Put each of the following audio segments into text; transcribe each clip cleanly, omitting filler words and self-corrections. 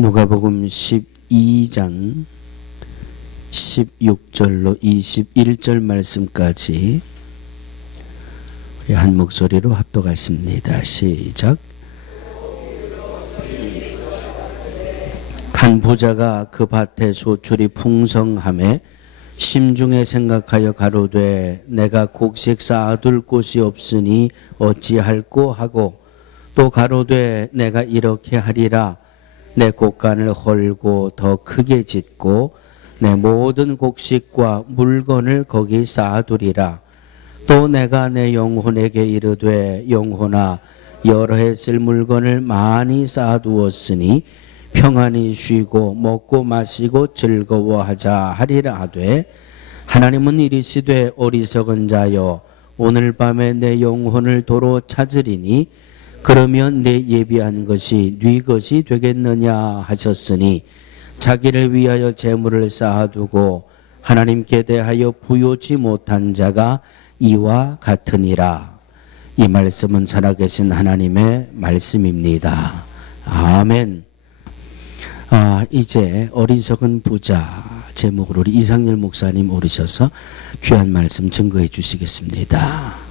누가복음 12장 16절로 21절 말씀까지 우리 한 목소리로 합독하십니다. 시작. 한 부자가 그 밭에 소출이 풍성함에 심중에 생각하여 가로되 내가 곡식 쌓아둘 곳이 없으니 어찌할꼬 하고 또 가로되 내가 이렇게 하리라 내 곡간을 헐고 더 크게 짓고 내 모든 곡식과 물건을 거기 쌓아두리라. 또 내가 내 영혼에게 이르되 영혼아 여러 해 쓸 물건을 많이 쌓아두었으니 평안히 쉬고 먹고 마시고 즐거워하자 하리라 하되 하나님은 이르시되 어리석은 자여 오늘 밤에 내 영혼을 도로 찾으리니 그러면 내 예비한 것이 네 것이 되겠느냐 하셨으니 자기를 위하여 재물을 쌓아두고 하나님께 대하여 부요치 못한 자가 이와 같으니라. 이 말씀은 살아계신 하나님의 말씀입니다. 아멘. 이제 어리석은 부자 제목으로 우리 이상열 목사님 오르셔서 귀한 말씀 증거해 주시겠습니다.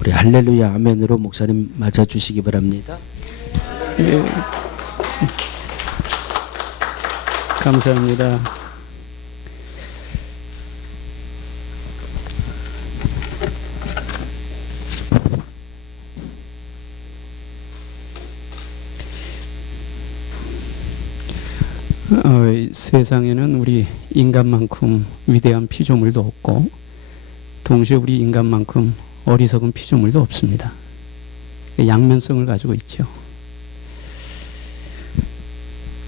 우리 할렐루야 아멘으로 목사님 맞아주시기 바랍니다. 예. 감사합니다. 세상에는 우리 인간만큼 위대한 피조물도 없고 동시에 우리 인간만큼 어리석은 피조물도 없습니다. 양면성을 가지고 있죠.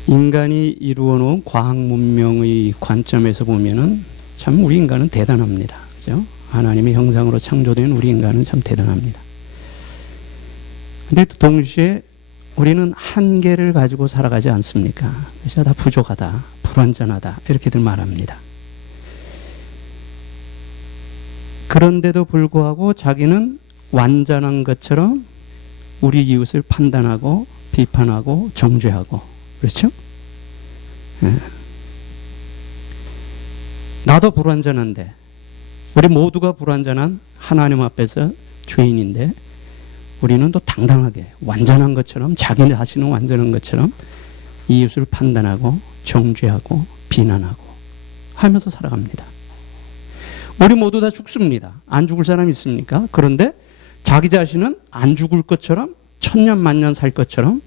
인간이 이루어 놓은 과학 문명의 관점에서 보면은 참 우리 인간은 대단합니다. 그죠? 하나님의 형상으로 창조된 우리 인간은 참 대단합니다. 근데 또 동시에 우리는 한계를 가지고 살아가지 않습니까? 그래서 다 부족하다, 불완전하다 이렇게들 말합니다. 그런데도 불구하고 자기는 완전한 것처럼 우리 이웃을 판단하고 비판하고 정죄하고 그렇죠? 예. 나도 불완전한데 우리 모두가 불완전한 하나님 앞에서 죄인인데 우리는 또 당당하게 완전한 것처럼 자기 자신은 완전한 것처럼 이웃을 판단하고 정죄하고 비난하고 하면서 살아갑니다. 우리 모두 다 죽습니다. 안 죽을 사람 있습니까? 그런데 자기 자신은 안 죽을 것처럼 천년 만년 살 것처럼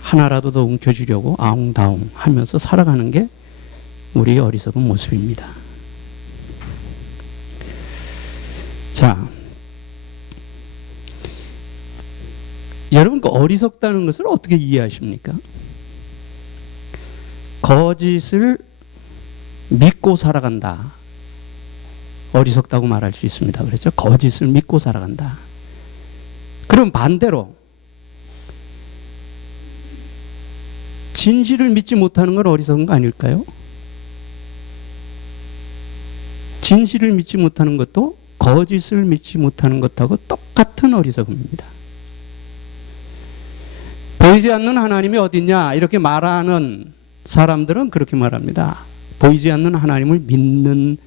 하나라도 더 움켜쥐려고 아웅다웅 하면서 살아가는 게 우리의 어리석은 모습입니다. 자, 여러분 그 어리석다는 것을 어떻게 이해하십니까? 거짓을 믿고 살아간다. 어리석다고 말할 수 있습니다. 그렇죠? 거짓을 믿고 살아간다. 그럼 반대로 진실을 믿지 못하는 건 어리석은 거 아닐까요? 진실을 믿지 못하는 것도 거짓을 믿지 못하는 것하고 똑같은 어리석음입니다. 보이지 않는 하나님이 어딨냐 이렇게 말하는 사람들은 그렇게 말합니다. 보이지 않는 하나님을 믿는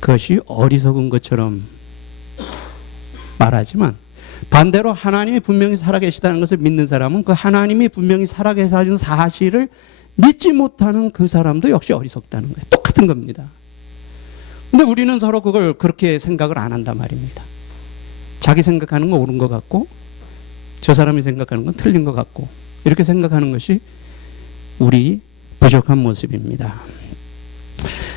것이 어리석은 것처럼 말하지만 반대로 하나님이 분명히 살아계시다는 것을 믿는 사람은 그 하나님이 분명히 살아계시다는 사실을 믿지 못하는 그 사람도 역시 어리석다는 거예요. 똑같은 겁니다. 근데 우리는 서로 그걸 그렇게 생각을 안 한단 말입니다. 자기 생각하는 건 옳은 것 같고 저 사람이 생각하는 건 틀린 것 같고 이렇게 생각하는 것이 우리 부족한 모습입니다.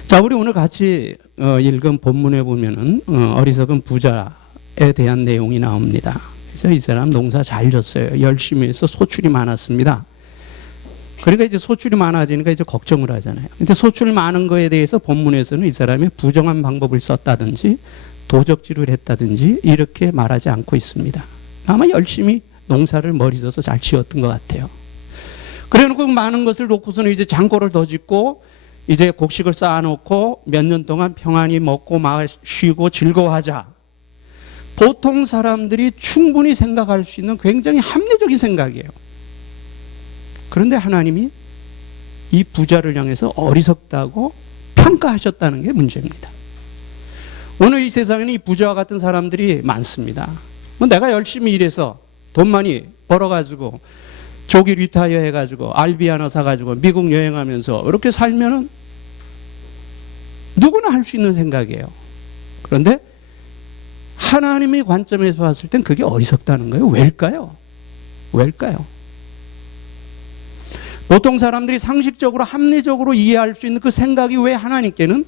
자, 우리 오늘 같이 읽은 본문에 보면은 어리석은 부자에 대한 내용이 나옵니다. 그래서 이 사람 농사 잘 졌어요. 열심히 해서 소출이 많았습니다. 그러니까 이제 소출이 많아지니까 이제 걱정을 하잖아요. 근데 소출 많은 거에 대해서 본문에서는 이 사람이 부정한 방법을 썼다든지 도적질을 했다든지 이렇게 말하지 않고 있습니다. 아마 열심히 농사를 머리 써서 잘 지었던 것 같아요. 그래놓고 많은 것을 놓고서는 이제 장고를 더 짓고 이제 곡식을 쌓아놓고 몇 년 동안 평안히 먹고 마시고 즐거워하자. 보통 사람들이 충분히 생각할 수 있는 굉장히 합리적인 생각이에요. 그런데 하나님이 이 부자를 향해서 어리석다고 평가하셨다는 게 문제입니다. 오늘 이 세상에는 이 부자와 같은 사람들이 많습니다. 내가 열심히 일해서 돈 많이 벌어가지고 조기 리타이어 해가지고 RV 하나 사가지고 미국 여행하면서 이렇게 살면은 누구나 할 수 있는 생각이에요. 그런데 하나님의 관점에서 봤을 땐 그게 어리석다는 거예요. 왜일까요? 왜일까요? 보통 사람들이 상식적으로 합리적으로 이해할 수 있는 그 생각이 왜 하나님께는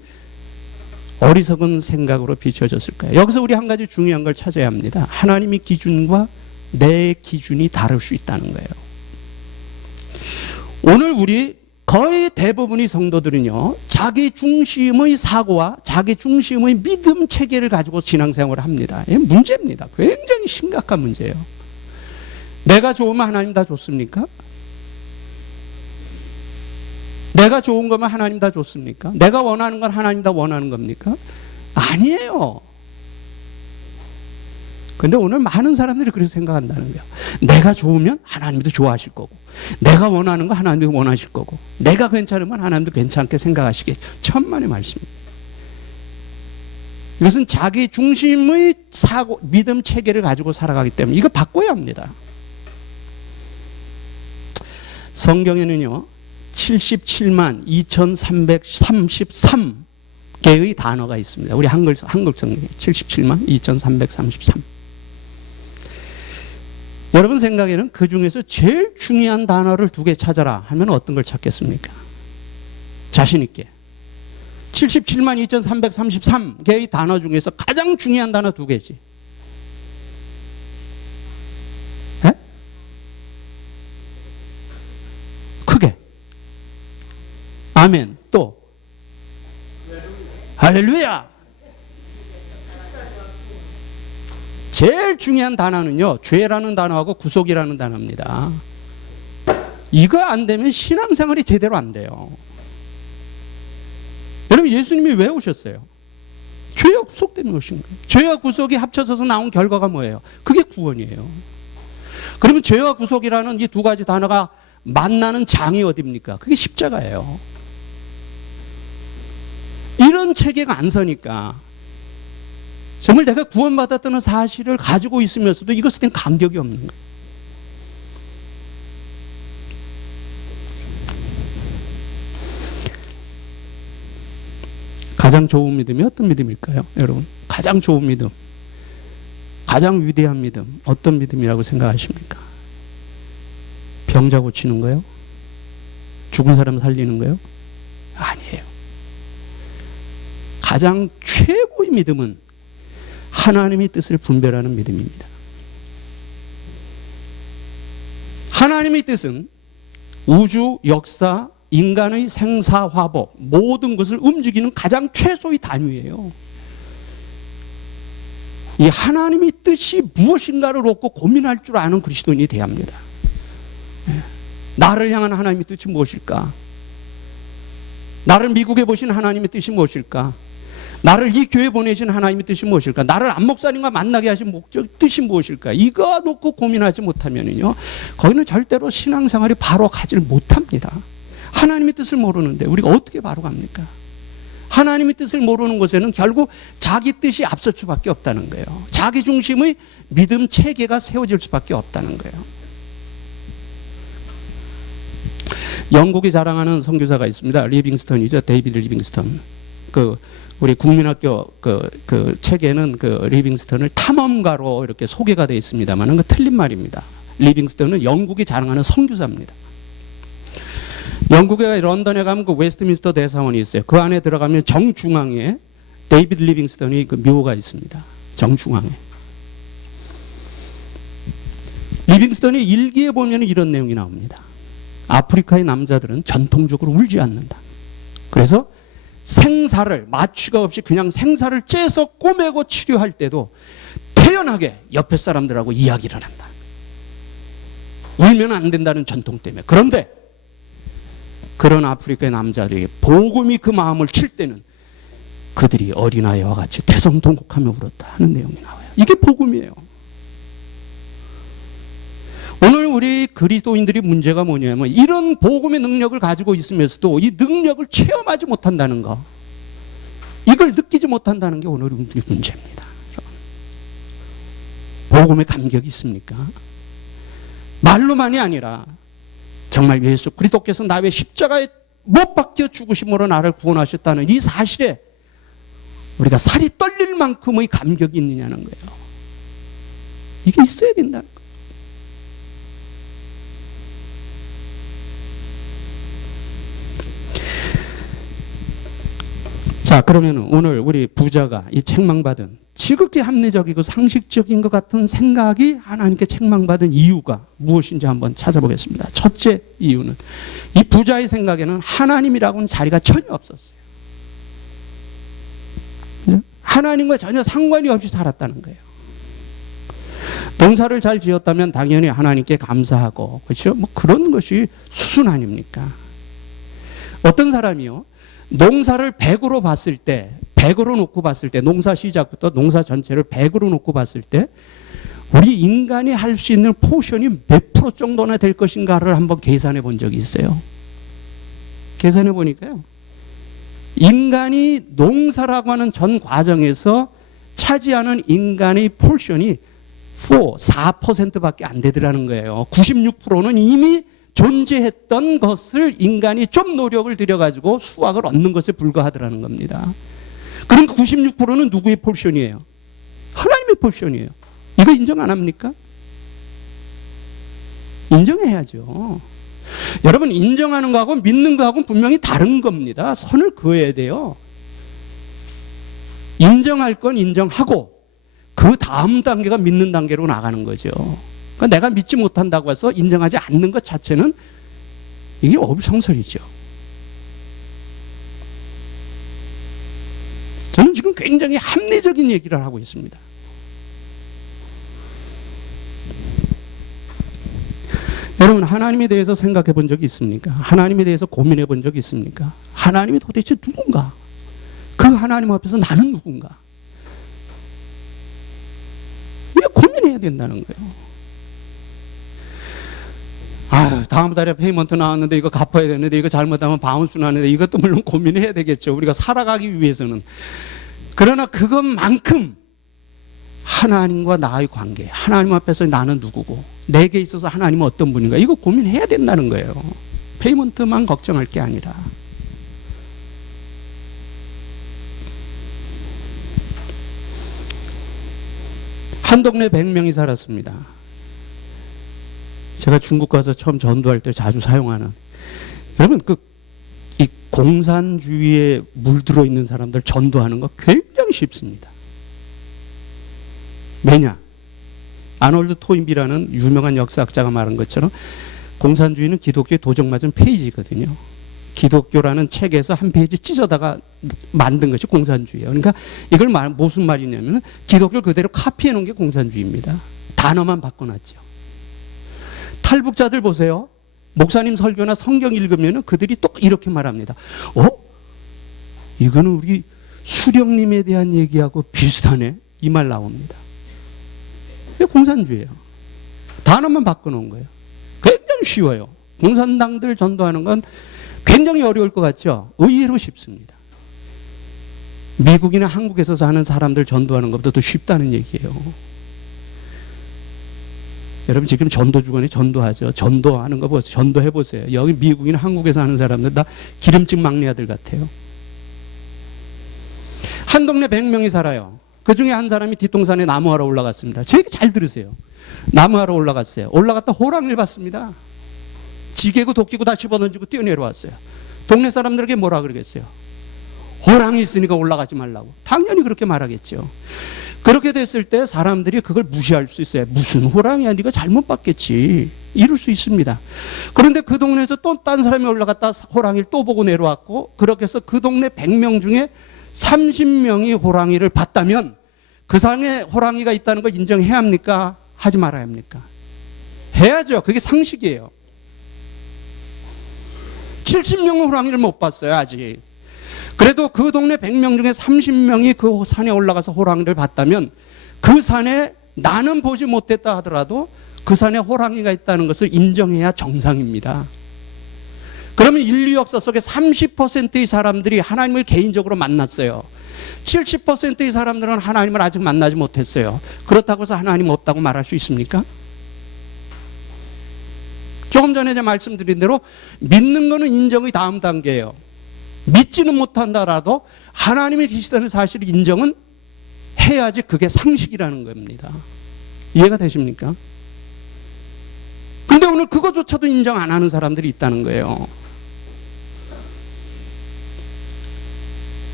어리석은 생각으로 비춰졌을까요? 여기서 우리 한 가지 중요한 걸 찾아야 합니다. 하나님의 기준과 내 기준이 다를 수 있다는 거예요. 오늘 우리 거의 대부분의 성도들은요, 자기 중심의 사고와 자기 중심의 믿음 체계를 가지고 신앙생활을 합니다. 이게 문제입니다. 굉장히 심각한 문제예요. 내가 좋으면 하나님 다 좋습니까? 내가 좋은 거면 하나님 다 좋습니까? 내가 원하는 건 하나님 다 원하는 겁니까? 아니에요. 근데 오늘 많은 사람들이 그렇게 생각한다는 거예요. 내가 좋으면 하나님도 좋아하실 거고, 내가 원하는 거 하나님도 원하실 거고, 내가 괜찮으면 하나님도 괜찮게 생각하시겠죠. 천만의 말씀입니다. 이것은 자기 중심의 사고, 믿음 체계를 가지고 살아가기 때문에 이거 바꿔야 합니다. 성경에는요, 77만 2333개의 단어가 있습니다. 우리 한글 성경에 77만 2333. 여러분 생각에는 그 중에서 제일 중요한 단어를 2개 찾아라 하면 어떤 걸 찾겠습니까? 자신 있게. 77만 2333개의 단어 중에서 가장 중요한 단어 2개지. 네? 크게. 아멘. 또 할렐루야. 제일 중요한 단어는요, 죄라는 단어하고 구속이라는 단어입니다. 이거 안 되면 신앙생활이 제대로 안 돼요. 여러분, 예수님이 왜 오셨어요? 죄와 구속 때문에 오신 거예요. 죄와 구속이 합쳐져서 나온 결과가 뭐예요? 그게 구원이에요. 그러면 죄와 구속이라는 이 2가지 단어가 만나는 장이 어디입니까? 그게 십자가예요. 이런 체계가 안 서니까 정말 내가 구원받았다는 사실을 가지고 있으면서도 이것에 대한 감격이 없는 거예요. 가장 좋은 믿음이 어떤 믿음일까요? 여러분, 가장 좋은 믿음, 가장 위대한 믿음, 어떤 믿음이라고 생각하십니까? 병자 고치는 거요? 죽은 사람 살리는 거요? 아니에요. 가장 최고의 믿음은 하나님의 뜻을 분별하는 믿음입니다. 하나님의 뜻은 우주, 역사, 인간의 생사화복 모든 것을 움직이는 가장 최소의 단위예요. 이 하나님의 뜻이 무엇인가를 놓고 고민할 줄 아는 그리스도인이 돼야 합니다. 나를 향한 하나님의 뜻이 무엇일까? 나를 미국에 보신 하나님의 뜻이 무엇일까? 나를 이 교회 보내신 하나님의 뜻이 무엇일까? 나를 안 목사님과 만나게 하신 목적 뜻이 무엇일까? 이거 놓고 고민하지 못하면요, 거기는 절대로 신앙생활이 바로 가질 못합니다. 하나님의 뜻을 모르는데 우리가 어떻게 바로 갑니까? 하나님의 뜻을 모르는 곳에는 결국 자기 뜻이 앞설 수밖에 없다는 거예요. 자기 중심의 믿음 체계가 세워질 수밖에 없다는 거예요. 영국이 자랑하는 선교사가 있습니다. 리빙스턴이죠. 데이비드 리빙스턴. 우리 국민학교 그 책에는 그 리빙스턴을 탐험가로 이렇게 소개가 되어 있습니다만 그 틀린 말입니다. 리빙스턴은 영국이 자랑하는 선교사입니다. 영국의 런던에 가면 그 웨스트민스터 대사원이 있어요. 그 안에 들어가면 정중앙에 데이비드 리빙스턴이 그 묘가 있습니다. 정중앙에. 리빙스턴이 일기에 보면 이런 내용이 나옵니다. 아프리카의 남자들은 전통적으로 울지 않는다. 그래서 생사를 마취가 없이 그냥 생사를 째서 꼬매고 치료할 때도 태연하게 옆에 사람들하고 이야기를 한다. 울면 안 된다는 전통 때문에. 그런데 그런 아프리카의 남자들이 복음이 그 마음을 칠 때는 그들이 어린아이와 같이 대성통곡하며 울었다 하는 내용이 나와요. 이게 복음이에요. 오늘 우리 그리스도인들이 문제가 뭐냐면 이런 복음의 능력을 가지고 있으면서도 이 능력을 체험하지 못한다는 거, 이걸 느끼지 못한다는 게 오늘 우리 문제입니다. 복음의 감격이 있습니까? 말로만이 아니라 정말 예수 그리스도께서 나의 십자가에 못 박혀 죽으심으로 나를 구원하셨다는 이 사실에 우리가 살이 떨릴 만큼의 감격이 있느냐는 거예요. 이게 있어야 된다는 거예요. 자, 그러면 오늘 우리 부자가 이 책망받은 지극히 합리적이고 상식적인 것 같은 생각이 하나님께 책망받은 이유가 무엇인지 한번 찾아보겠습니다. 첫째 이유는 이 부자의 생각에는 하나님이라고는 자리가 전혀 없었어요. 하나님과 전혀 상관이 없이 살았다는 거예요. 농사를 잘 지었다면 당연히 하나님께 감사하고, 그렇죠? 뭐 그런 것이 수순 아닙니까? 어떤 사람이요, 농사를 100으로 봤을 때, 100으로 놓고 봤을 때, 농사 시작부터 농사 전체를 100으로 놓고 봤을 때 우리 인간이 할 수 있는 포션이 몇 프로 정도나 될 것인가를 한번 계산해 본 적이 있어요. 계산해 보니까요, 인간이 농사라고 하는 전 과정에서 차지하는 인간의 포션이 4%밖에 안 되더라는 거예요. 96%는 이미 존재했던 것을 인간이 좀 노력을 들여가지고 수확을 얻는 것에 불과하더라는 겁니다. 그러니까 96%는 누구의 포션이에요? 하나님의 포션이에요. 이거 인정 안 합니까? 인정해야죠. 여러분, 인정하는 거하고 믿는 거하고는 분명히 다른 겁니다. 선을 그어야 돼요. 인정할 건 인정하고 그 다음 단계가 믿는 단계로 나가는 거죠. 그러니까 내가 믿지 못한다고 해서 인정하지 않는 것 자체는 이게 어불성설이죠. 저는 지금 굉장히 합리적인 얘기를 하고 있습니다. 여러분, 하나님에 대해서 생각해 본 적이 있습니까? 하나님에 대해서 고민해 본 적이 있습니까? 하나님이 도대체 누군가? 그 하나님 앞에서 나는 누군가? 왜 고민해야 된다는 거예요? 아, 다음 달에 페이먼트 나왔는데 이거 갚아야 되는데, 이거 잘못하면 바운스 나는데, 이것도 물론 고민해야 되겠죠. 우리가 살아가기 위해서는. 그러나 그것만큼 하나님과 나의 관계, 하나님 앞에서 나는 누구고 내게 있어서 하나님은 어떤 분인가, 이거 고민해야 된다는 거예요. 페이먼트만 걱정할 게 아니라. 한 동네 100명이 살았습니다. 제가 중국 가서 처음 전도할 때 자주 사용하는, 여러분, 이 공산주의에 물들어 있는 사람들 전도하는 거 굉장히 쉽습니다. 왜냐? 아놀드 토인비라는 유명한 역사학자가 말한 것처럼 공산주의는 기독교의 도적맞은 페이지거든요. 기독교라는 책에서 한 페이지 찢어다가 만든 것이 공산주의예요. 그러니까 이걸 무슨 말이냐면 기독교를 그대로 카피해 놓은 게 공산주의입니다. 단어만 바꿔놨죠. 탈북자들 보세요. 목사님 설교나 성경 읽으면 그들이 또 이렇게 말합니다. 이거는 우리 수령님에 대한 얘기하고 비슷하네. 이 말 나옵니다. 이게 공산주의예요. 단어만 바꿔놓은 거예요. 굉장히 쉬워요. 공산당들 전도하는 건 굉장히 어려울 것 같죠? 의외로 쉽습니다. 미국이나 한국에서 사는 사람들 전도하는 것보다 더 쉽다는 얘기예요. 여러분, 지금 전도 주간에 전도하죠. 전도하는 거 보세요. 전도해 보세요. 여기 미국이나 한국에서 사는 사람들 다 기름진 막내 아들 같아요. 한 동네 100명이 살아요. 그 중에 한 사람이 뒷동산에 나무하러 올라갔습니다. 제 얘기 잘 들으세요. 나무하러 올라갔어요. 올라갔다 호랑이를 봤습니다. 지게고 도끼고 다 집어던지고 뛰어내려왔어요. 동네 사람들에게 뭐라 그러겠어요? 호랑이 있으니까 올라가지 말라고. 당연히 그렇게 말하겠죠. 그렇게 됐을 때 사람들이 그걸 무시할 수 있어요. 무슨 호랑이야, 네가 잘못 봤겠지. 이럴 수 있습니다. 그런데 그 동네에서 또 딴 사람이 올라갔다 호랑이를 또 보고 내려왔고, 그렇게 해서 그 동네 100명 중에 30명이 호랑이를 봤다면 그 산에 호랑이가 있다는 걸 인정해야 합니까? 하지 말아야 합니까? 해야죠. 그게 상식이에요. 70명은 호랑이를 못 봤어요, 아직. 그래도 그 동네 100명 중에 30명이 그 산에 올라가서 호랑이를 봤다면 그 산에 나는 보지 못했다 하더라도 그 산에 호랑이가 있다는 것을 인정해야 정상입니다. 그러면 인류 역사 속에 30%의 사람들이 하나님을 개인적으로 만났어요. 70%의 사람들은 하나님을 아직 만나지 못했어요. 그렇다고 해서 하나님 없다고 말할 수 있습니까? 조금 전에 제가 말씀드린 대로 믿는 것은 인정의 다음 단계예요. 믿지는 못한다라도 하나님이 계시다는 사실을 인정은 해야지 그게 상식이라는 겁니다. 이해가 되십니까? 근데 오늘 그거조차도 인정 안 하는 사람들이 있다는 거예요.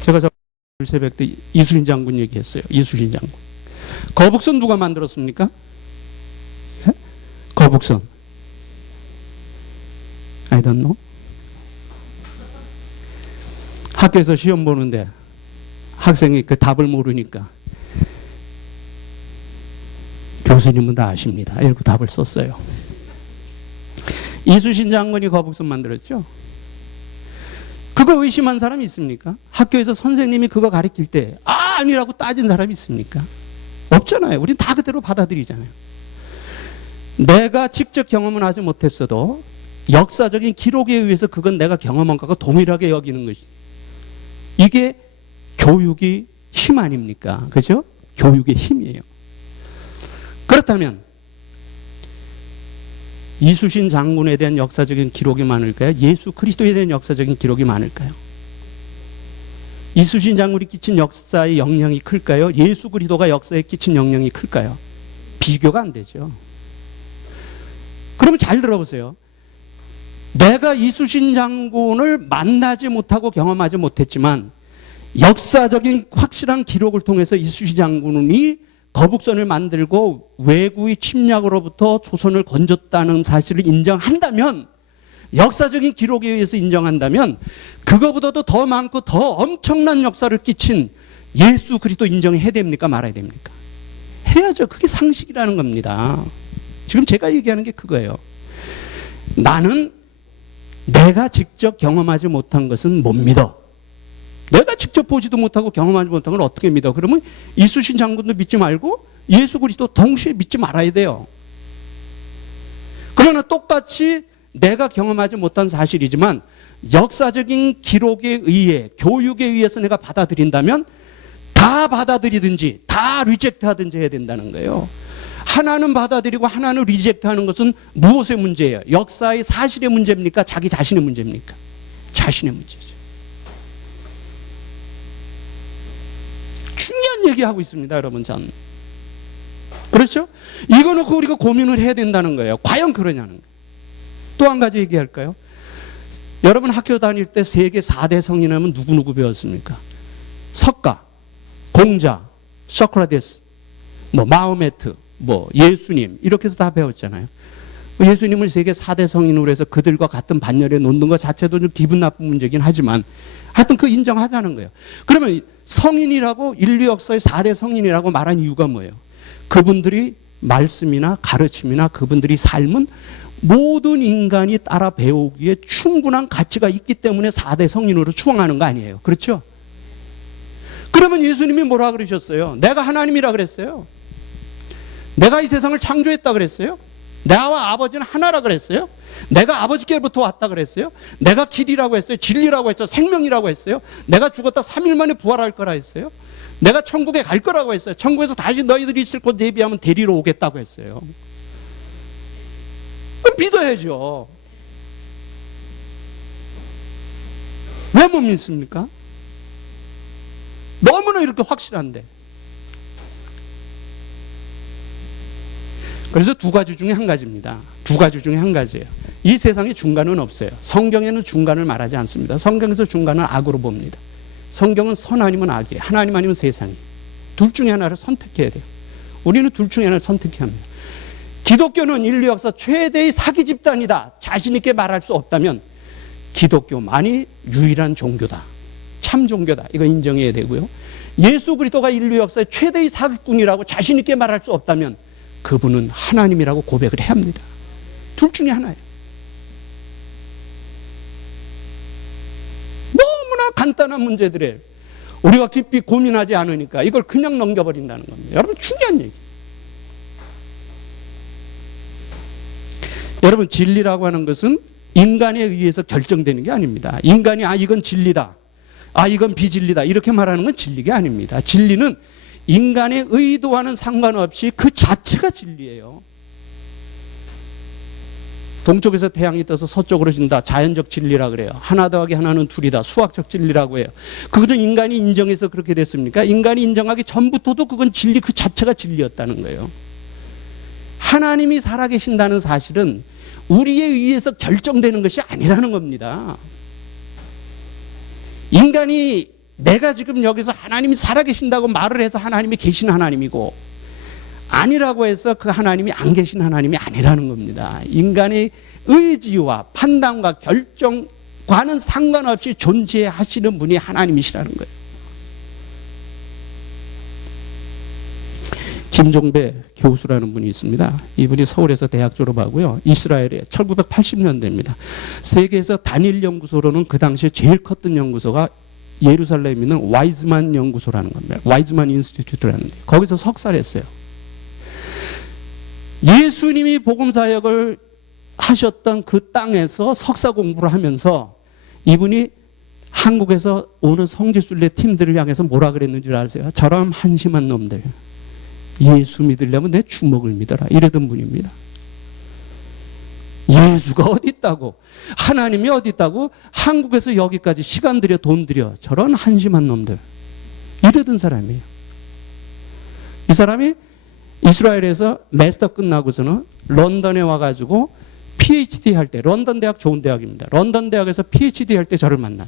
제가 저 새벽 때 이수신 장군 얘기했어요. 이수신 장군. 거북선 누가 만들었습니까? 거북선. I don't know. 학교에서 시험 보는데 학생이 그 답을 모르니까 교수님은 다 아십니다. 이렇게 답을 썼어요. 이수신 장군이 거북선 만들었죠. 그거 의심한 사람이 있습니까? 학교에서 선생님이 그거 가르칠 때 아니라고 따진 사람이 있습니까? 없잖아요. 우린 다 그대로 받아들이잖아요. 내가 직접 경험은 하지 못했어도 역사적인 기록에 의해서 그건 내가 경험한 것과 동일하게 여기는 것이, 이게 교육의 힘 아닙니까? 그죠? 교육의 힘이에요. 그렇다면 이수신 장군에 대한 역사적인 기록이 많을까요? 예수 그리스도에 대한 역사적인 기록이 많을까요? 이수신 장군이 끼친 역사의 영향이 클까요? 예수 그리스도가 역사에 끼친 영향이 클까요? 비교가 안 되죠. 그러면 잘 들어보세요. 내가 이수신 장군을 만나지 못하고 경험하지 못했지만 역사적인 확실한 기록을 통해서 이수신 장군이 거북선을 만들고 외구의 침략으로부터 조선을 건졌다는 사실을 인정한다면, 역사적인 기록에 의해서 인정한다면 그거보다도 더 많고 더 엄청난 역사를 끼친 예수 그리스도 인정해야 됩니까? 말아야 됩니까? 해야죠. 그게 상식이라는 겁니다. 지금 제가 얘기하는 게 그거예요. 나는 내가 직접 경험하지 못한 것은 못 믿어. 내가 직접 보지도 못하고 경험하지 못한 걸 어떻게 믿어? 그러면 이수신 장군도 믿지 말고 예수 그리스도 동시에 믿지 말아야 돼요. 그러나 똑같이 내가 경험하지 못한 사실이지만 역사적인 기록에 의해, 교육에 의해서 내가 받아들인다면 다 받아들이든지 다 리젝트하든지 해야 된다는 거예요. 하나는 받아들이고 하나는 리젝트하는 것은 무엇의 문제예요? 역사의 사실의 문제입니까? 자기 자신의 문제입니까? 자신의 문제죠. 중요한 얘기하고 있습니다, 여러분. 전 그렇죠? 이거 놓고 우리가 고민을 해야 된다는 거예요. 과연 그러냐는 거예요. 또 한 가지 얘기할까요? 여러분 학교 다닐 때 세계 4대 성인하면 누구 배웠습니까? 석가, 공자, 소크라테스, 마호메트, 예수님, 이렇게 해서 다 배웠잖아요. 예수님을 세계 4대 성인으로 해서 그들과 같은 반열에 놓는 것 자체도 좀 기분 나쁜 문제긴 하지만 하여튼 그 인정하자는 거예요. 그러면 성인이라고, 인류 역사의 4대 성인이라고 말한 이유가 뭐예요? 그분들이 말씀이나 가르침이나 그분들이 삶은 모든 인간이 따라 배우기에 충분한 가치가 있기 때문에 4대 성인으로 추앙하는 거 아니에요. 그렇죠? 그러면 예수님이 뭐라 그러셨어요? 내가 하나님이라 그랬어요. 내가 이 세상을 창조했다 그랬어요. 나와 아버지는 하나라 그랬어요. 내가 아버지께로부터 왔다 그랬어요. 내가 길이라고 했어요. 진리라고 했어요. 생명이라고 했어요. 내가 죽었다 3일 만에 부활할 거라 했어요. 내가 천국에 갈 거라고 했어요. 천국에서 다시 너희들이 있을 곳 예비하면 데리러 오겠다고 했어요. 그럼 믿어야죠. 왜 못 믿습니까? 너무나 이렇게 확실한데. 그래서 두 가지 중에 한 가지입니다. 두 가지 중에 한 가지예요. 이 세상에 중간은 없어요. 성경에는 중간을 말하지 않습니다. 성경에서 중간은 악으로 봅니다. 성경은 선 아니면 악이에요. 하나님 아니면 세상이. 둘 중에 하나를 선택해야 돼요. 우리는 둘 중에 하나를 선택해야 합니다. 기독교는 인류 역사 최대의 사기 집단이다. 자신 있게 말할 수 없다면 기독교만이 유일한 종교다. 참 종교다. 이거 인정해야 되고요. 예수 그리스도가 인류 역사의 최대의 사기꾼이라고 자신 있게 말할 수 없다면 그분은 하나님이라고 고백을 해야 합니다. 둘 중에 하나예요. 너무나 간단한 문제들에 우리가 깊이 고민하지 않으니까 이걸 그냥 넘겨버린다는 겁니다. 여러분 중요한 얘기. 여러분, 진리라고 하는 것은 인간에 의해서 결정되는 게 아닙니다. 인간이 이건 진리다, 이건 비진리다 이렇게 말하는 건 진리가 아닙니다. 진리는 인간의 의도와는 상관없이 그 자체가 진리예요. 동쪽에서 태양이 떠서 서쪽으로 진다, 자연적 진리라 그래요. 하나 더하기 하나는 둘이다, 수학적 진리라고 해요. 그것은 인간이 인정해서 그렇게 됐습니까? 인간이 인정하기 전부터도 그건 진리 그 자체가 진리였다는 거예요. 하나님이 살아계신다는 사실은 우리에 의해서 결정되는 것이 아니라는 겁니다. 인간이 내가 지금 여기서 하나님이 살아계신다고 말을 해서 하나님이 계신 하나님이고, 아니라고 해서 그 하나님이 안 계신 하나님이 아니라는 겁니다. 인간의 의지와 판단과 결정과는 상관없이 존재하시는 분이 하나님이시라는 거예요. 김종배 교수라는 분이 있습니다. 이분이 서울에서 대학 졸업하고요, 이스라엘에 1980년대입니다. 세계에서 단일 연구소로는 그 당시에 제일 컸던 연구소가 예루살렘에 있는 와이즈만 연구소라는 겁니다. 와이즈만 인스티튜트라는 데, 거기서 석사를 했어요. 예수님이 복음사역을 하셨던 그 땅에서 석사 공부를 하면서 이분이 한국에서 오는 성지순례 팀들을 향해서 뭐라 그랬는 줄 아세요? 저런 한심한 놈들, 예수 믿으려면 내 주먹을 믿어라, 이러던 분입니다. 예수가 어디 있다고, 하나님이 어디 있다고, 한국에서 여기까지 시간 들여 돈 들여, 저런 한심한 놈들, 이러던 사람이에요. 이 사람이 이스라엘에서 마스터 끝나고서는 런던에 와가지고 PhD 할 때, 런던 대학 좋은 대학입니다. 런던 대학에서 PhD 할 때 저를 만난,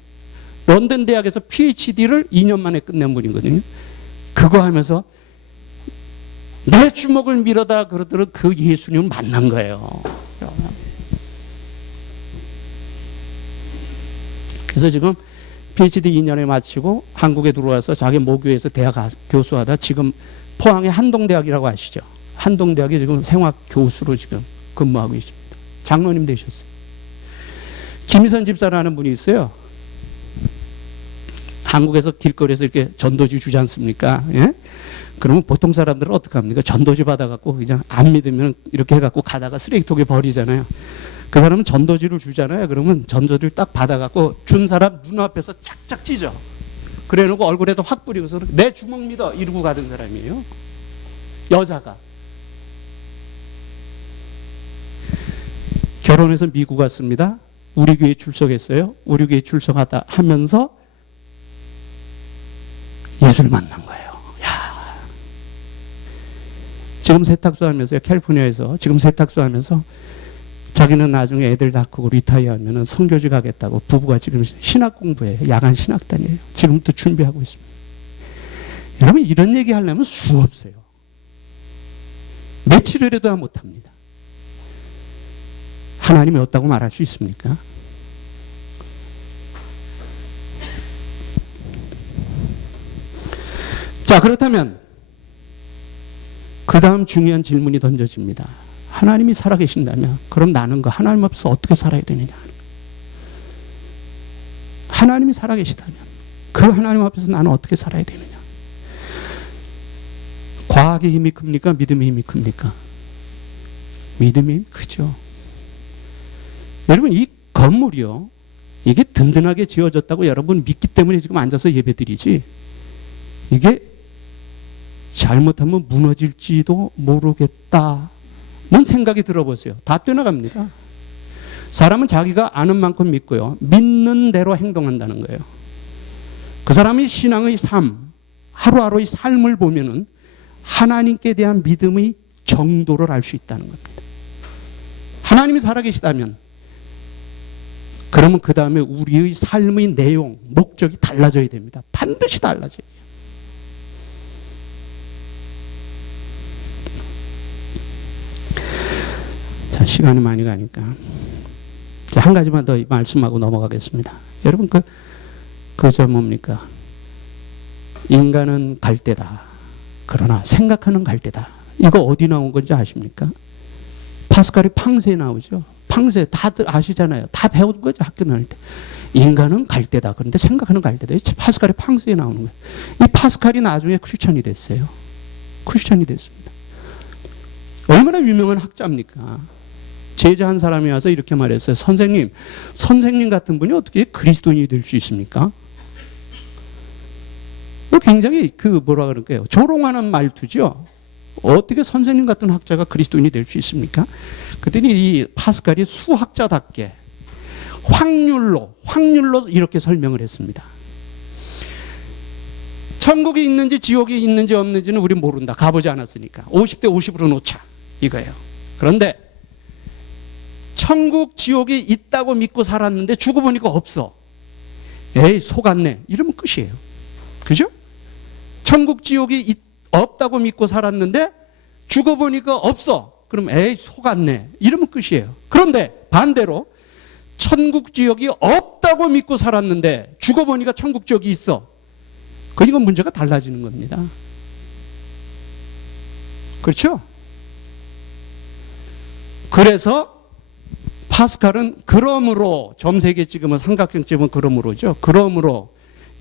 런던 대학에서 PhD를 2년 만에 끝낸 분이거든요. 그거 하면서 내 주먹을 밀어다 그러더니 그 예수님을 만난 거예요. 그래서 지금 PhD 2년에 마치고 한국에 들어와서 자기 모교에서 대학 교수하다 지금 포항의 한동대학이라고 아시죠? 한동대학에 지금 생화 교수로 지금 근무하고 있습니다. 장로님 되셨어요. 김희선 집사라는 분이 있어요. 한국에서 길거리에서 이렇게 전도지 주지 않습니까? 예? 그러면 보통 사람들은 어떻게 합니까? 전도지 받아갖고 그냥 안 믿으면 이렇게 해갖고 가다가 쓰레기통에 버리잖아요. 그 사람은 전도지를 주잖아요. 그러면 전도지를 딱 받아갖고 준 사람 눈앞에서 짝짝 찢어. 그래 놓고 얼굴에도 확 뿌리고서 내 주먹 믿어 이러고 가던 사람이에요. 여자가. 결혼해서 미국 왔습니다. 우리 교회 출석했어요. 우리 교회 출석하다 하면서 예수를 만난 거예요. 야. 지금 세탁소 하면서요, 캘리포니아에서 지금 세탁소 하면서 자기는 나중에 애들 다 크고 리타이어하면 선교지 가겠다고 부부가 지금 신학 공부해요. 야간 신학단이에요. 지금부터 준비하고 있습니다. 여러분, 이런 얘기 하려면 수 없어요. 며칠이라도 다 못합니다. 하나님이 없다고 말할 수 있습니까? 자, 그렇다면 그 다음 중요한 질문이 던져집니다. 하나님이 살아계신다면 그럼 나는 그 하나님 앞에서 어떻게 살아야 되느냐? 하나님이 살아계시다면 그 하나님 앞에서 나는 어떻게 살아야 되느냐? 과학의 힘이 큽니까? 믿음의 힘이 큽니까? 믿음의 힘이 크죠. 여러분, 이 건물이요, 이게 든든하게 지어졌다고 여러분 믿기 때문에 지금 앉아서 예배드리지, 이게 잘못하면 무너질지도 모르겠다는 생각이 들어보세요. 다 뛰어나갑니다. 사람은 자기가 아는 만큼 믿고요, 믿는 대로 행동한다는 거예요. 그 사람의 신앙의 삶, 하루하루의 삶을 보면은 하나님께 대한 믿음의 정도를 알 수 있다는 겁니다. 하나님이 살아계시다면 그러면 그 다음에 우리의 삶의 내용, 목적이 달라져야 됩니다. 반드시 달라져요. 자, 시간이 많이 가니까 한 가지만 더 말씀하고 넘어가겠습니다. 여러분, 그저 뭡니까? 인간은 갈대다, 그러나 생각하는 갈대다. 이거 어디 나온 건지 아십니까? 파스칼이 팡세에 나오죠. 팡세 다들 아시잖아요. 다 배운 거죠, 학교 다닐 때. 인간은 갈대다, 그런데 생각하는 갈대다. 파스칼이 팡세에 나오는 거예요. 이 파스칼이 나중에 크리스천이 됐어요. 크리스천이 됐습니다. 얼마나 유명한 학자입니까? 제자 한 사람이 와서 이렇게 말했어요. 선생님 같은 분이 어떻게 그리스도인이 될 수 있습니까? 굉장히 뭐라 그럴까요? 조롱하는 말투죠. 어떻게 선생님 같은 학자가 그리스도인이 될 수 있습니까? 그랬더니 이 파스칼이 수학자답게 확률로 이렇게 설명을 했습니다. 천국이 있는지 지옥이 있는지 없는지는 우리 모른다. 가보지 않았으니까. 50대 50으로 놓자. 이거예요. 그런데 천국 지옥이 있다고 믿고 살았는데 죽어보니까 없어. 에이 속았네. 이러면 끝이에요. 그죠? 천국 지옥이 없다고 믿고 살았는데 죽어보니까 없어. 그럼 에이 속았네. 이러면 끝이에요. 그런데 반대로 천국 지옥이 없다고 믿고 살았는데 죽어보니까 천국 지옥이 있어. 그러니까 문제가 달라지는 겁니다. 그렇죠? 그래서 파스칼은 그러므로 점 3개 찍으면 삼각형 찍으면 그러므로죠. 그러므로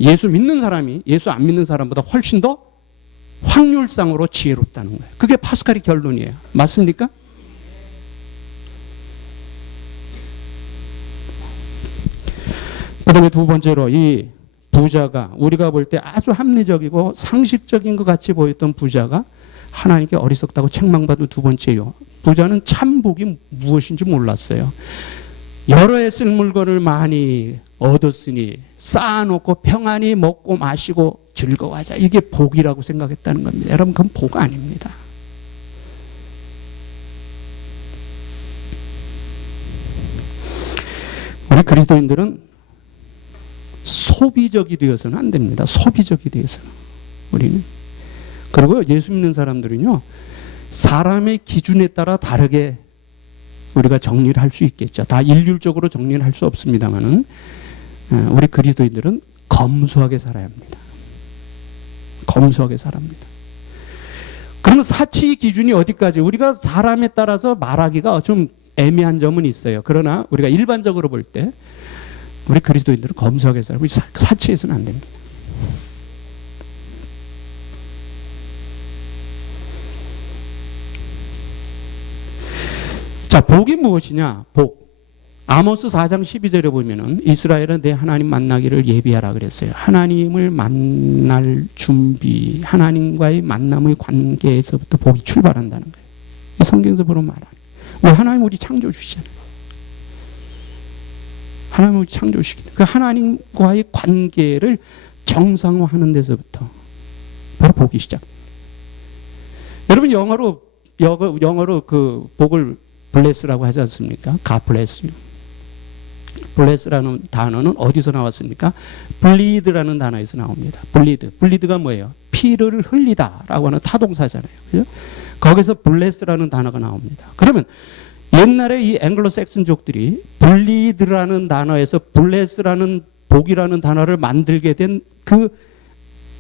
예수 믿는 사람이 예수 안 믿는 사람보다 훨씬 더 확률상으로 지혜롭다는 거예요. 그게 파스칼의 결론이에요. 맞습니까? 그 다음에 두 번째로 이 부자가 우리가 볼 때 아주 합리적이고 상식적인 것 같이 보였던 부자가 하나님께 어리석다고 책망받은 두 번째요. 부자는 참 복이 무엇인지 몰랐어요. 여러 해 쓸 물건을 많이 얻었으니 쌓아놓고 평안히 먹고 마시고 즐거워하자. 이게 복이라고 생각했다는 겁니다. 여러분 그건 복 아닙니다. 우리 그리스도인들은 소비적이 되어서는 안 됩니다. 소비적이 되어서는 우리는. 그리고 예수 믿는 사람들은요. 사람의 기준에 따라 다르게 우리가 정리를 할 수 있겠죠. 다 일률적으로 정리는 할 수 없습니다만은 우리 그리스도인들은 검소하게 살아야 합니다. 검소하게 살아합니다. 그러면 사치 기준이 어디까지? 우리가 사람에 따라서 말하기가 좀 애매한 점은 있어요. 그러나 우리가 일반적으로 볼 때 우리 그리스도인들은 검소하게 살아요. 우리 사치해서는 안 됩니다. 자, 복이 무엇이냐? 복. 아모스 4장 12절에 보면은 이스라엘은 내 하나님 만나기를 예비하라 그랬어요. 하나님을 만날 준비, 하나님과의 만남의 관계에서부터 복이 출발한다는 거예요. 성경에서 보는 말은 왜 하나님 우리 창조주시잖아요. 하나님 우리 창조주시기. 그 하나님과의 관계를 정상화하는 데서부터 바로 복이 시작합니다. 여러분 영어로 그 복을 bless라고 하지 않습니까? God bless you. bless라는 단어는 어디서 나왔습니까? bleed라는 단어에서 나옵니다. bleed가 뭐예요? 피를 흘리다라고 하는 타동사잖아요. 그죠? 거기서 bless라는 단어가 나옵니다. 그러면 옛날에 이 앵글로색슨족들이 bleed라는 단어에서 bless라는 복이라는 단어를 만들게 된 그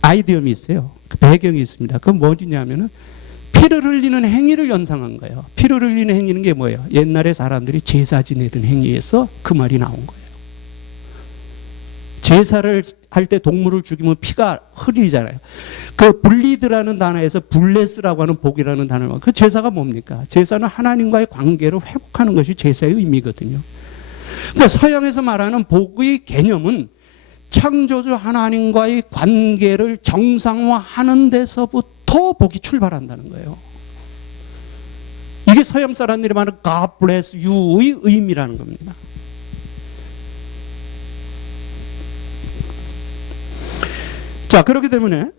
아이디엄이 있어요. 그 배경이 있습니다. 그건 뭐냐면은 피를 흘리는 행위를 연상한 거예요. 피를 흘리는 행위는 게 뭐예요? 옛날에 사람들이 제사 지내던 행위에서 그 말이 나온 거예요. 제사를 할 때 동물을 죽이면 피가 흐르잖아요. 그 블리드라는 단어에서 블레스라고 하는 복이라는 단어가 그 제사가 뭡니까? 제사는 하나님과의 관계를 회복하는 것이 제사의 의미거든요. 그러니까 서양에서 말하는 복의 개념은 창조주 하나님과의 관계를 정상화하는 데서부터 복이 출발한다는 거예요. 이게 서양 사람들이 말하는 God bless you의 의미라는 겁니다. 자, 그렇기 때문에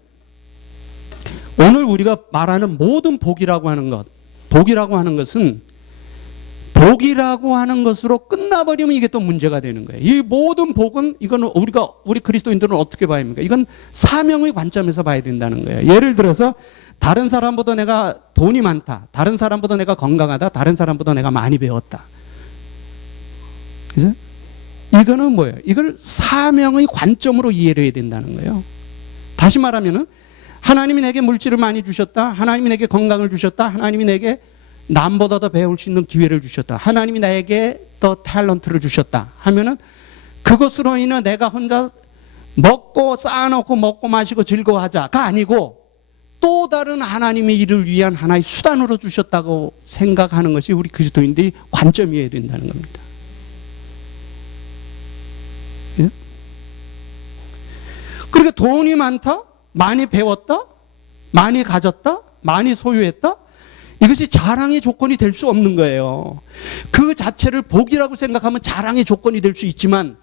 오늘 우리가 말하는 모든 복이라고 하는 것은 복이라고 하는 것으로 끝나버리면 이게 또 문제가 되는 거예요. 이 모든 복은 이거는 우리 그리스도인들은 어떻게 봐야 합니까? 이건 사명의 관점에서 봐야 된다는 거예요. 예를 들어서 다른 사람보다 내가 돈이 많다. 다른 사람보다 내가 건강하다. 다른 사람보다 내가 많이 배웠다. 그죠? 이거는 뭐예요? 이걸 사명의 관점으로 이해를 해야 된다는 거예요. 다시 말하면은 하나님이 내게 물질을 많이 주셨다. 하나님이 내게 건강을 주셨다. 하나님이 내게 남보다 더 배울 수 있는 기회를 주셨다. 하나님이 나에게 더 탤런트를 주셨다 하면은 그것으로 인해 내가 혼자 먹고 쌓아놓고 먹고 마시고 즐거워하자가 아니고 또 다른 하나님의 일을 위한 하나의 수단으로 주셨다고 생각하는 것이 우리 그리스도인들의 관점이어야 된다는 겁니다. 예? 그러니까 돈이 많다, 많이 배웠다, 많이 가졌다, 많이 소유했다, 이것이 자랑의 조건이 될 수 없는 거예요. 그 자체를 복이라고 생각하면 자랑의 조건이 될 수 있지만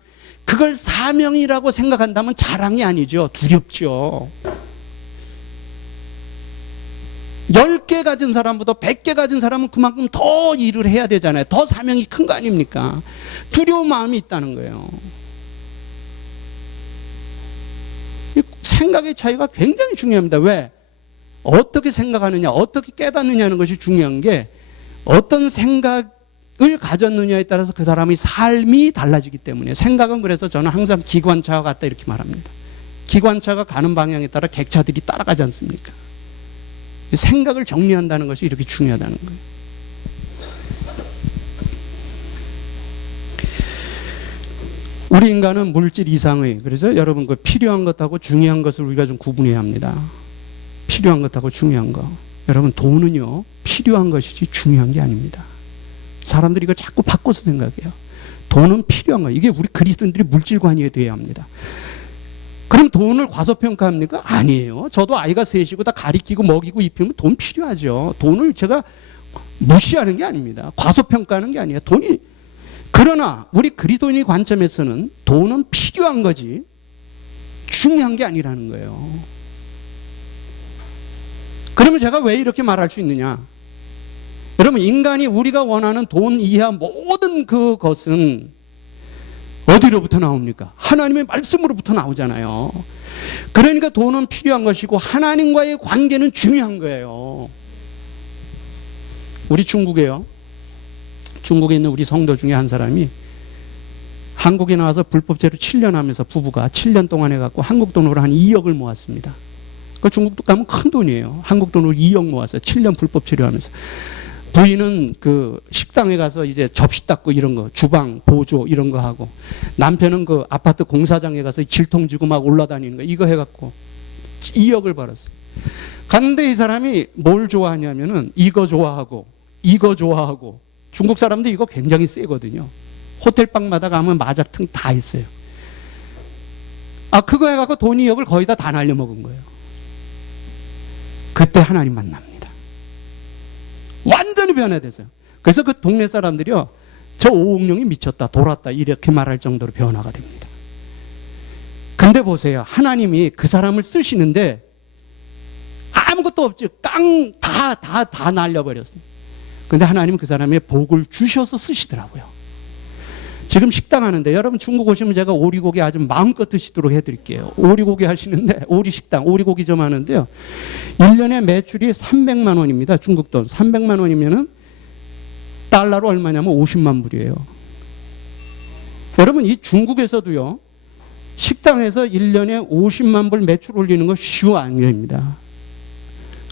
그걸 사명이라고 생각한다면 자랑이 아니죠. 두렵죠. 10개 가진 사람보다 100개 가진 사람은 그만큼 더 일을 해야 되잖아요. 더 사명이 큰 거 아닙니까? 두려운 마음이 있다는 거예요. 생각의 차이가 굉장히 중요합니다. 왜? 어떻게 생각하느냐, 어떻게 깨닫느냐는 것이 중요한 게 어떤 생각을 가졌느냐에 따라서 그 사람의 삶이 달라지기 때문에 생각은 그래서 저는 항상 기관차와 같다 이렇게 말합니다. 기관차가 가는 방향에 따라 객차들이 따라가지 않습니까? 생각을 정리한다는 것이 이렇게 중요하다는 거예요. 우리 인간은 물질 이상의, 그래서 여러분 그 필요한 것하고 중요한 것을 우리가 좀 구분해야 합니다. 필요한 것하고 중요한 거. 여러분 돈은요 필요한 것이지 중요한 게 아닙니다. 사람들이 이걸 자꾸 바꿔서 생각해요. 돈은 필요한 거. 이게 우리 그리스도인들이 물질관이어야 돼야 합니다. 그럼 돈을 과소평가합니까? 아니에요. 저도 아이가 셋이고 다 가리키고 먹이고 입히면 돈 필요하죠. 돈을 제가 무시하는 게 아닙니다. 과소평가하는 게 아니에요. 돈이. 그러나 우리 그리스도인의 관점에서는 돈은 필요한 거지 중요한 게 아니라는 거예요. 그러면 제가 왜 이렇게 말할 수 있느냐? 여러분 인간이 우리가 원하는 돈 이하 모든 그것은 어디로부터 나옵니까? 하나님의 말씀으로부터 나오잖아요. 그러니까 돈은 필요한 것이고 하나님과의 관계는 중요한 거예요. 우리 중국에 있는 우리 성도 중에 한 사람이 한국에 나와서 불법체로 7년 하면서 부부가 7년 동안 해갖고 한국 돈으로 한 2억을 모았습니다. 그 중국도 가면 큰 돈이에요. 한국 돈으로 2억 모았어요. 7년 불법 체류하면서. 부인은 그 식당에 가서 이제 접시 닦고 이런 거, 주방, 보조 이런 거 하고, 남편은 그 아파트 공사장에 가서 질통 지고 막 올라다니는 거, 이거 해갖고 2억을 벌었어요. 갔는데 이 사람이 뭘 좋아하냐면은 이거 좋아하고, 이거 좋아하고, 중국 사람들 이거 굉장히 세거든요. 호텔방마다 가면 마자탕 다 있어요. 아, 그거 해갖고 돈 2억을 거의 다 날려먹은 거예요. 그때 하나님 만납니다. 완전히 변화됐어요. 그래서 그 동네 사람들이요, 저 오옥룡이 미쳤다, 돌았다 이렇게 말할 정도로 변화가 됩니다. 근데 보세요, 하나님이 그 사람을 쓰시는데 아무것도 없지, 다 날려버렸어요. 근데 하나님은 그 사람의 복을 주셔서 쓰시더라고요. 지금 식당 하는데 여러분 중국 오시면 제가 오리고기 아주 마음껏 드시도록 해드릴게요. 오리고기 하시는데 오리식당, 오리고기점 하는데요, 1년에 매출이 300만 원입니다. 중국 돈 300만 원이면은 달러로 얼마냐면 50만 불이에요. 여러분 이 중국에서도요, 식당에서 1년에 50만 불 매출 올리는 거 쉬운 일입니다.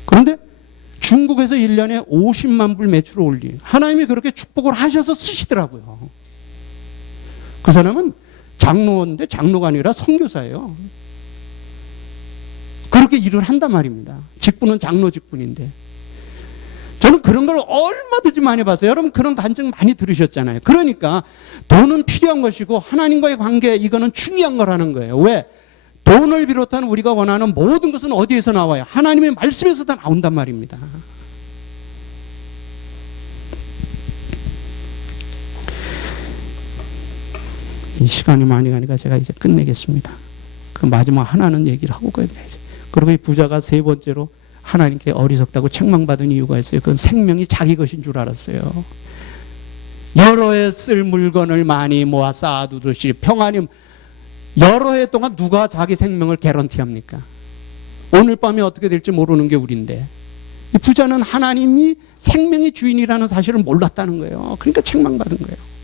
그런데 중국에서 1년에 50만 불 매출을 올린 하나님이 그렇게 축복을 하셔서 쓰시더라고요. 그 사람은 장로인데 장로가 아니라 선교사예요. 그렇게 일을 한단 말입니다. 직분은 장로 직분인데. 저는 그런 걸 얼마든지 많이 봤어요. 여러분 그런 간증 많이 들으셨잖아요. 그러니까 돈은 필요한 것이고 하나님과의 관계, 이거는 중요한 거라는 거예요. 왜? 돈을 비롯한 우리가 원하는 모든 것은 어디에서 나와요? 하나님의 말씀에서 다 나온단 말입니다. 이 시간이 많이 가니까 제가 이제 끝내겠습니다. 그 마지막 하나는 얘기를 하고 끝내야죠. 그리고 이 부자가 세 번째로 하나님께 어리석다고 책망받은 이유가 있어요. 그건 생명이 자기 것인 줄 알았어요. 여러 해 쓸 물건을 많이 모아 쌓아두듯이 평안히, 여러 해 동안 누가 자기 생명을 개런티합니까? 오늘 밤에 어떻게 될지 모르는 게 우리인데, 이 부자는 하나님이 생명의 주인이라는 사실을 몰랐다는 거예요. 그러니까 책망받은 거예요.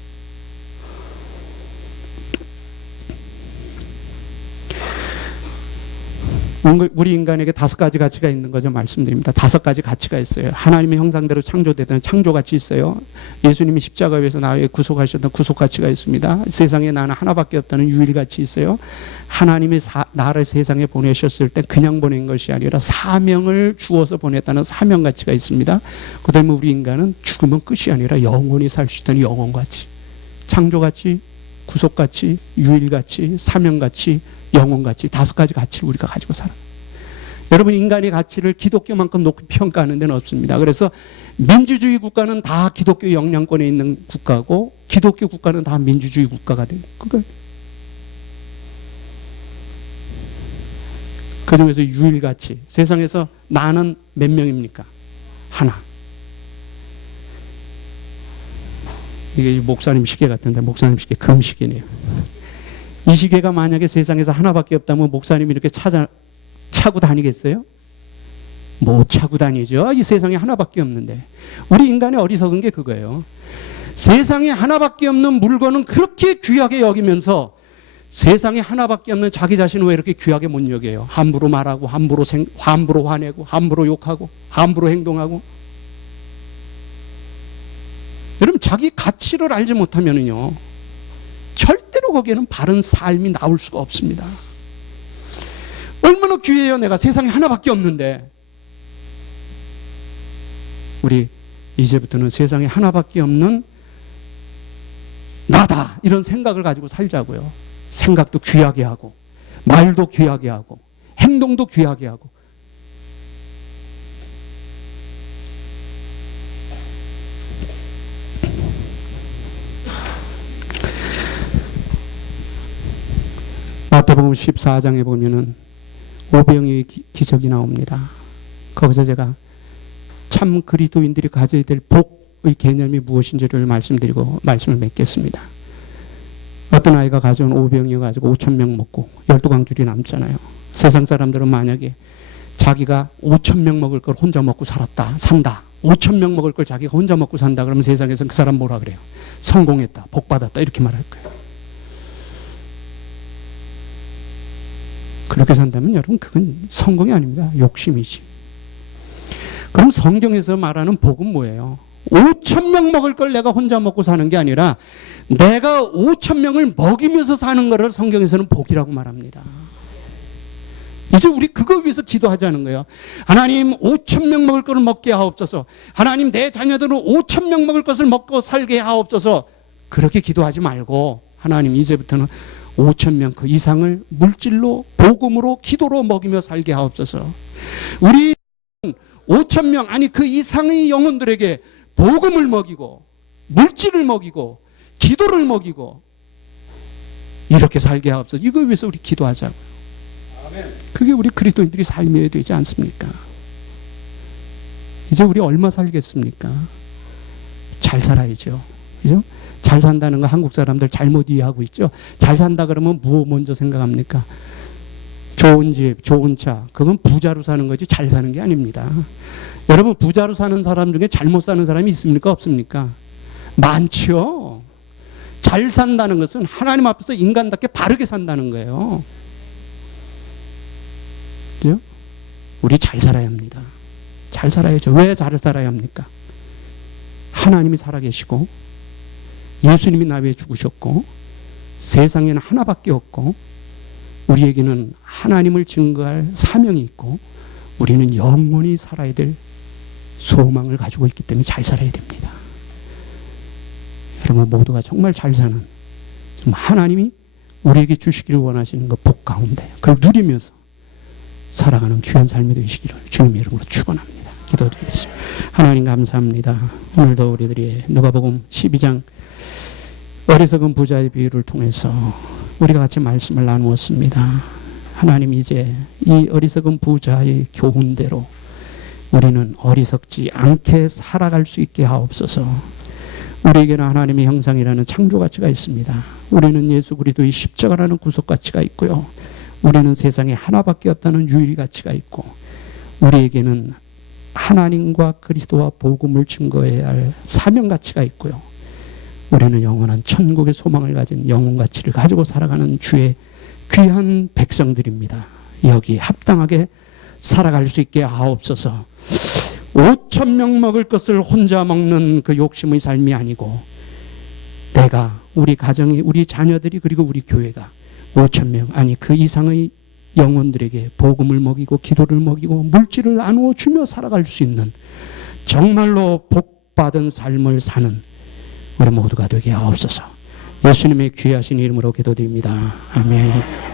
우리 인간에게 5가지 가치가 있는 거죠. 말씀드립니다. 5가지 가치가 있어요. 하나님의 형상대로 창조되던 창조가치 있어요. 예수님이 십자가 위에서 나의 구속하셨던 구속가치가 있습니다. 세상에 나는 하나밖에 없다는 유일가치 있어요. 하나님이 나를 세상에 보내셨을 때 그냥 보낸 것이 아니라 사명을 주어서 보냈다는 사명가치가 있습니다. 그 다음에 우리 인간은 죽으면 끝이 아니라 영원히 살 수 있다는 영원가치. 창조가치, 구속가치, 유일가치, 사명가치, 영혼가치, 5가지 가치를 우리가 가지고 살아요. 여러분, 인간의 가치를 기독교만큼 높이 평가하는 데는 없습니다. 그래서 민주주의 국가는 다 기독교 영향권에 있는 국가고 기독교 국가는 다 민주주의 국가가 돼요. 그 중에서 유일가치, 세상에서 나는 몇 명입니까? 하나. 이게 목사님 시계 같은데 목사님 시계 금시계네요. 이 시계가 만약에 세상에서 하나밖에 없다면 목사님이 이렇게 차고 다니겠어요? 못 차고 다니죠. 이 세상에 하나밖에 없는데. 우리 인간의 어리석은 게 그거예요. 세상에 하나밖에 없는 물건은 그렇게 귀하게 여기면서 세상에 하나밖에 없는 자기 자신을 왜 이렇게 귀하게 못 여겨요? 함부로 말하고 함부로 화내고 함부로 욕하고 함부로 행동하고. 여러분, 자기 가치를 알지 못하면요 절대로 거기에는 바른 삶이 나올 수가 없습니다. 얼마나 귀해요. 내가 세상에 하나밖에 없는데. 우리 이제부터는 세상에 하나밖에 없는 나다 이런 생각을 가지고 살자고요. 생각도 귀하게 하고 말도 귀하게 하고 행동도 귀하게 하고. 마태복음 14장에 보면은 오병이의 기적이 나옵니다. 거기서 제가 참 그리스도인들이 가져야 될 복의 개념이 무엇인지를 말씀드리고 말씀을 맺겠습니다. 어떤 아이가 가져온 오병이어 가지고 5,000명 먹고 12광줄이 남잖아요. 세상 사람들은 만약에 자기가 5,000명 먹을 걸 혼자 먹고 산다. 5,000명 먹을 걸 자기가 혼자 먹고 산다. 그러면 세상에서는 그 사람 뭐라 그래요? 성공했다, 복 받았다 이렇게 말할 거예요. 그렇게 산다면 여러분 그건 성공이 아닙니다. 욕심이지. 그럼 성경에서 말하는 복은 뭐예요? 5,000명 먹을 걸 내가 혼자 먹고 사는 게 아니라 내가 5,000명을 먹이면서 사는 것을 성경에서는 복이라고 말합니다. 이제 우리 그거 위해서 기도하자는 거예요. 하나님 5,000명 먹을 것을 먹게 하옵소서. 하나님 내 자녀들은 5,000명 먹을 것을 먹고 살게 하옵소서. 그렇게 기도하지 말고 하나님 이제부터는 5,000명 그 이상을 물질로 복음으로 기도로 먹이며 살게 하옵소서. 우리 5,000명 아니 그 이상의 영혼들에게 복음을 먹이고 물질을 먹이고 기도를 먹이고 이렇게 살게 하옵소서. 이거 위해서 우리 기도하자고요. 그게 우리 그리스도인들이 삶이어야 되지 않습니까? 이제 우리 얼마 살겠습니까? 잘 살아야죠. 그죠? 잘 산다는 거 한국 사람들 잘못 이해하고 있죠. 잘 산다 그러면 무엇 먼저 생각합니까? 좋은 집, 좋은 차. 그건 부자로 사는 거지 잘 사는 게 아닙니다. 여러분 부자로 사는 사람 중에 잘못 사는 사람이 있습니까? 없습니까? 많죠. 잘 산다는 것은 하나님 앞에서 인간답게 바르게 산다는 거예요. 그죠? 우리 잘 살아야 합니다. 잘 살아야죠. 왜 잘 살아야 합니까? 하나님이 살아계시고 예수님이 나 위해 죽으셨고 세상에는 하나밖에 없고 우리에게는 하나님을 증거할 사명이 있고 우리는 영원히 살아야 될 소망을 가지고 있기 때문에 잘 살아야 됩니다. 여러분 모두가 정말 잘 사는 하나님이 우리에게 주시기를 원하시는 그 복 가운데 그걸 누리면서 살아가는 귀한 삶이 되시기를 주님의 이름으로 축원합니다. 기도드리겠습니다. 하나님 감사합니다. 오늘도 우리들이 누가복음 12장 어리석은 부자의 비유를 통해서 우리가 같이 말씀을 나누었습니다. 하나님 이제 이 어리석은 부자의 교훈대로 우리는 어리석지 않게 살아갈 수 있게 하옵소서. 우리에게는 하나님의 형상이라는 창조가치가 있습니다. 우리는 예수 그리스도의 십자가라는 구속가치가 있고요. 우리는 세상에 하나밖에 없다는 유일가치가 있고 우리에게는 하나님과 그리스도와 복음을 증거해야 할 사명가치가 있고요. 우리는 영원한 천국의 소망을 가진 영혼가치를 가지고 살아가는 주의 귀한 백성들입니다. 여기 합당하게 살아갈 수 있게 하옵소서. 5,000명 먹을 것을 혼자 먹는 그 욕심의 삶이 아니고 내가, 우리 가정이, 우리 자녀들이, 그리고 우리 교회가 5,000명 아니 그 이상의 영혼들에게 복음을 먹이고 기도를 먹이고 물질을 나누어 주며 살아갈 수 있는 정말로 복받은 삶을 사는 우리 모두가 되게 하옵소서. 예수님의 귀하신 이름으로 기도드립니다. 아멘.